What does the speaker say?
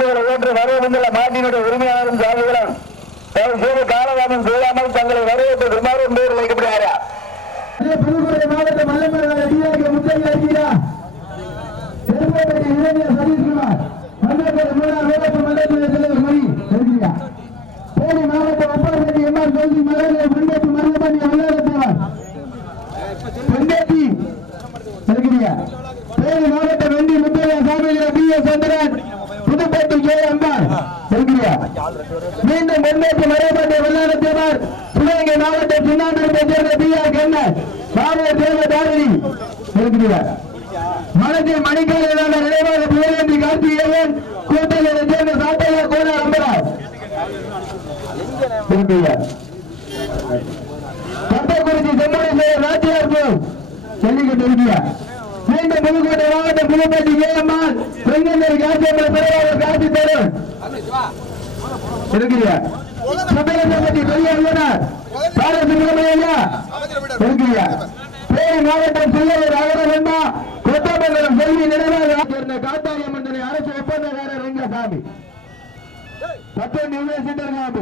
பந்தயங்களை ஏற்று வரவேண்டுள்ள மாட்டினுடைய உரிமையாளரும் சாதிகளும் தயவு காலதாமம் செய்யாமல் தங்களை வரவேற்று விமானம் பேர் வைக்கப்படுகிறாரா? புதுக்கோட்டை மாவட்டம் மல்லமர டிஆர்கே முத்தையா இருக்கிறா பெருமைப்பட்டி இளைஞர் சதீஷ்குமார் மண்டபத்தில் முன்னாள் தலைவர் மணி இருக்கிறா தேனி மாவட்டம் அப்பாற்பட்டி எம்ஆர் கல்வி மகளிர் மண்டபத்து மருதமணி அலுவலகத்தேவர் பெண்டேட்டி இருக்கிறியா தேனி மாவட்டம் வெண்டி முத்தையா சாமிகிற பி எஸ் சந்திரன் மீண்டும் பெண்டேட்டி மருதமணி அலுவலகத்தேவர் சிவகங்கை மாவட்டம் சின்னாண்டத்தை சேர்ந்த பி ஆர் கண்ணன் பாரதிய தேவ தாரணி இருக்கிறார் மனதில் மணிக்கால நினைவாக புகழேந்தி கார்த்திகேயன் கூட்டணியை சேர்ந்த சாட்டையா கோல அம்பராஜ் இருக்கிறியா கட்டக்குறிச்சி செம்மொழி சேர் ராஜியார் போல் சொல்லிக்கிட்டு இருக்கிறார் மீண்டும் புதுக்கோட்டை மாவட்டம் புதுப்பட்டி ஏஎம்ஆர் செங்கந்தர் காசியம்மன் பிறவாளர் காட்சி தரும். இருக்கிறியா சுபேந்திரபதி பெரிய அலுவலர் பாலசுப்ரமணியா இருக்கிறியா தேனி மாவட்டம் சில்லூர் அகரவண்ணா கொத்தமங்கலம் செல்வி நினைவாக சேர்ந்த காத்தாரியம்மன் அரசு ஒப்பந்தக்காரர் பத்தொன்று இருக்காங்க.